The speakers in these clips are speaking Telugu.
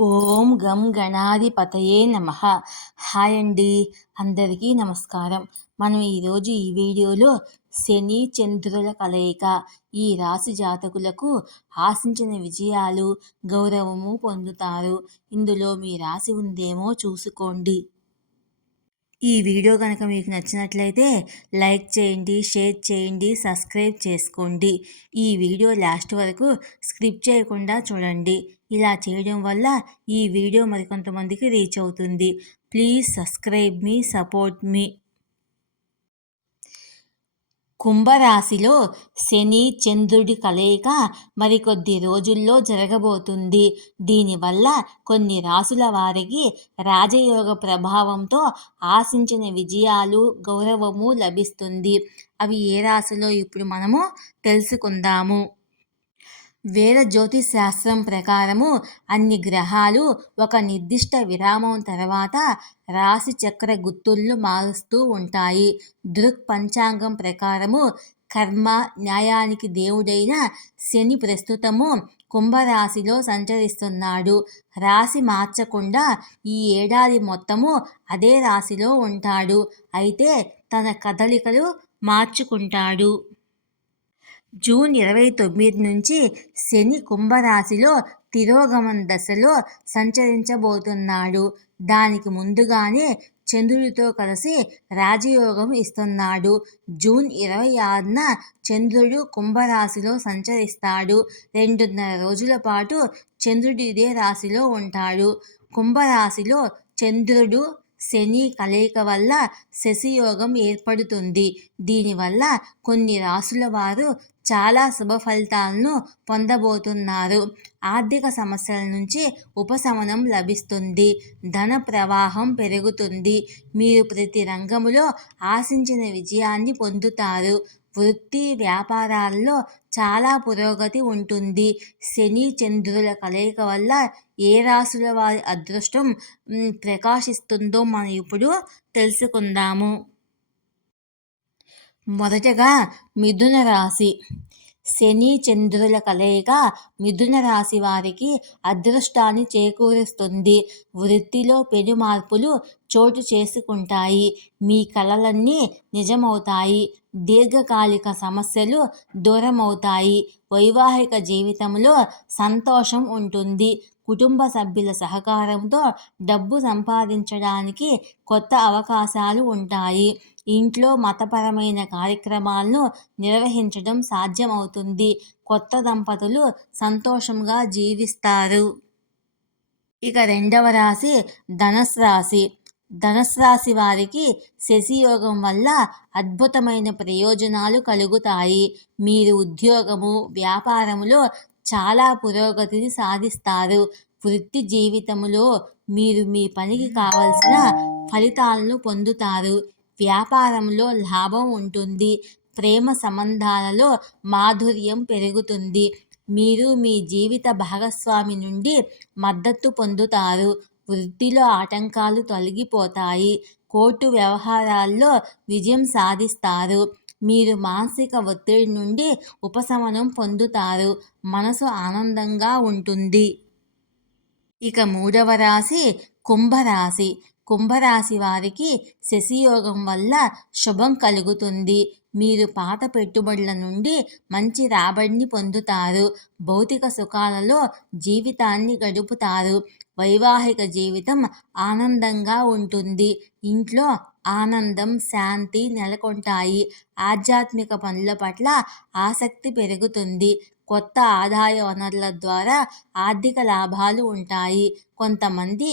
ఓం గం గణాధిపతయే నమః. హాయ్ అండి, అందరికీ నమస్కారం. మనం ఈరోజు ఈ వీడియోలో శని చంద్రుల కలయిక ఈ రాశి జాతకులకు ఆశించిన విజయాలు, గౌరవము పొందుతారు. ఇందులో మీ రాశి ఉందేమో చూసుకోండి. ఈ వీడియో కనుక మీకు నచ్చినట్లయితే లైక్ చేయండి, షేర్ చేయండి, సబ్స్క్రైబ్ చేసుకోండి. ఈ వీడియో లాస్ట్ వరకు స్కిప్ చేయకుండా చూడండి. ఇలా చేయడం వల్ల ఈ వీడియో మరికొంతమందికి రీచ్ అవుతుంది. ప్లీజ్ సబ్స్క్రైబ్ మీ, సపోర్ట్ మీ. కుంభరాశిలో శని చంద్రుడి కలయిక మరికొద్ది రోజుల్లో జరగబోతుంది. దీనివల్ల కొన్ని రాసుల వారికి రాజయోగ ప్రభావంతో ఆశించిన విజయాలు, గౌరవము లభిస్తుంది. అవి ఏ రాశిలో ఇప్పుడు మనము తెలుసుకుందాము. వేద జ్యోతిష్ శాస్త్రం ప్రకారము అన్ని గ్రహాలు ఒక నిర్దిష్ట విరామం తర్వాత రాశి చక్ర గుర్తులను మారుస్తూ ఉంటాయి. దృక్ పంచాంగం ప్రకారము కర్మ, న్యాయానికి దేవుడైన శని ప్రస్తుతము కుంభరాశిలో సంచరిస్తున్నాడు. రాశి మార్చకుండా ఈ ఏడాది మొత్తము అదే రాశిలో ఉంటాడు. అయితే తన కదలికలు మార్చుకుంటాడు. జూన్ 29 నుంచి శని కుంభరాశిలో తిరోగమన దశలో సంచరించబోతున్నాడు. దానికి ముందుగానే చంద్రుడితో కలిసి రాజయోగం ఇస్తున్నాడు. జూన్ 26న చంద్రుడు కుంభరాశిలో సంచరిస్తాడు. 2.5 రోజుల పాటు చంద్రుడు ఇదే రాశిలో ఉంటాడు. కుంభరాశిలో చంద్రుడు శని కలయిక వల్ల శశియోగం ఏర్పడుతుంది. దీనివల్ల కొన్ని రాసుల వారు చాలా శుభ ఫలితాలను పొందబోతున్నారు. ఆర్థిక సమస్యల నుంచి ఉపశమనం లభిస్తుంది. ధన ప్రవాహం పెరుగుతుంది. మీరు ప్రతి రంగంలో ఆశించిన విజయాన్ని పొందుతారు. వృత్తి, వ్యాపారాల్లో చాలా పురోగతి ఉంటుంది. శని చంద్రుల కలయిక వల్ల ఏ రాశుల వారి అదృష్టం ప్రకాశిస్తుందో మనం ఇప్పుడు తెలుసుకుందాము. మొదటగా మిథున రాశి. శని చంద్రుల కలయిక మిథున రాశి వారికి అదృష్టాన్ని చేకూరుస్తుంది. వృత్తిలో పెను మార్పులు చోటు చేసుకుంటాయి. మీ కలలన్నీ నిజమవుతాయి. దీర్ఘకాలిక సమస్యలు దూరమవుతాయి. వైవాహిక జీవితంలో సంతోషం ఉంటుంది. కుటుంబ సభ్యుల సహకారంతో డబ్బు సంపాదించడానికి కొత్త అవకాశాలు ఉంటాయి. ఇంట్లో మతపరమైన కార్యక్రమాలను నిర్వహించడం సాధ్యమవుతుంది. కొత్త దంపతులు సంతోషంగా జీవిస్తారు. ఇక రెండవ రాశి ధనుస్సు రాశి. ధనుస్సు రాశి వారికి శశియోగం వల్ల అద్భుతమైన ప్రయోజనాలు కలుగుతాయి. మీరు ఉద్యోగము, వ్యాపారములో చాలా పురోగతిని సాధిస్తారు. వృత్తి జీవితంలో మీరు మీ పనికి కావలసిన ఫలితాలను పొందుతారు. వ్యాపారంలో లాభం ఉంటుంది. ప్రేమ సంబంధాలలో మాధుర్యం పెరుగుతుంది. మీరు మీ జీవిత భాగస్వామి నుండి మద్దతు పొందుతారు. వృత్తిలో ఆటంకాలు తొలగిపోతాయి. కోర్టు వ్యవహారాల్లో విజయం సాధిస్తారు. మీరు మానసిక ఒత్తిడి నుండి ఉపశమనం పొందుతారు. మనసు ఆనందంగా ఉంటుంది. ఇక మూడవ రాశి కుంభరాశి. కుంభరాశి వారికి శశియోగం వల్ల శుభం కలుగుతుంది. మీరు పాత పెట్టుబడుల నుండి మంచి రాబడిని పొందుతారు. భౌతిక సుఖాలలో జీవితాన్ని గడుపుతారు. వైవాహిక జీవితం ఆనందంగా ఉంటుంది. ఇంట్లో ఆనందం, శాంతి నెలకొంటాయి. ఆధ్యాత్మిక పనుల పట్ల ఆసక్తి పెరుగుతుంది. కొత్త ఆదాయ వనరుల ద్వారా ఆర్థిక లాభాలు ఉంటాయి. కొంతమంది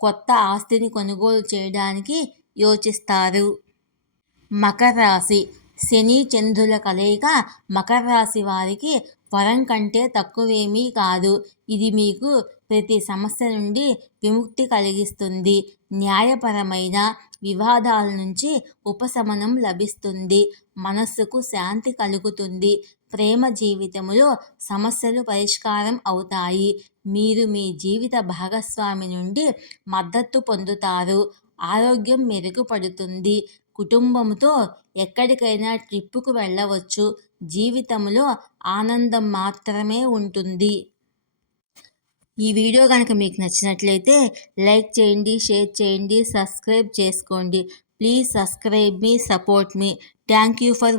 కొత్త ఆస్తిని కొనుగోలు చేయడానికి యోచిస్తారు. మకర రాశి. శని చంద్రుల కలయిక మకర రాశి వారికి వరం కంటే తక్కువేమీ కాదు. ఇది మీకు ప్రతి సమస్య నుండి విముక్తి కలిగిస్తుంది. న్యాయపరమైన వివాదాల నుంచి ఉపశమనం లభిస్తుంది. మనస్సుకు శాంతి కలుగుతుంది. ప్రేమ జీవితంలో సమస్యలు పరిష్కారం అవుతాయి. మీరు మీ జీవిత భాగస్వామి నుండి మద్దతు పొందుతారు. ఆరోగ్యం మెరుగుపడుతుంది. కుటుంబంతో ఎక్కడికైనా ట్రిప్పుకు వెళ్ళవచ్చు. జీవితంలో ఆనందం మాత్రమే ఉంటుంది. ఈ వీడియో కనుక మీకు నచ్చినట్లయితే లైక్ చేయండి, షేర్ చేయండి, సబ్స్క్రైబ్ చేసుకోండి. Please subscribe me, support me. Thank you for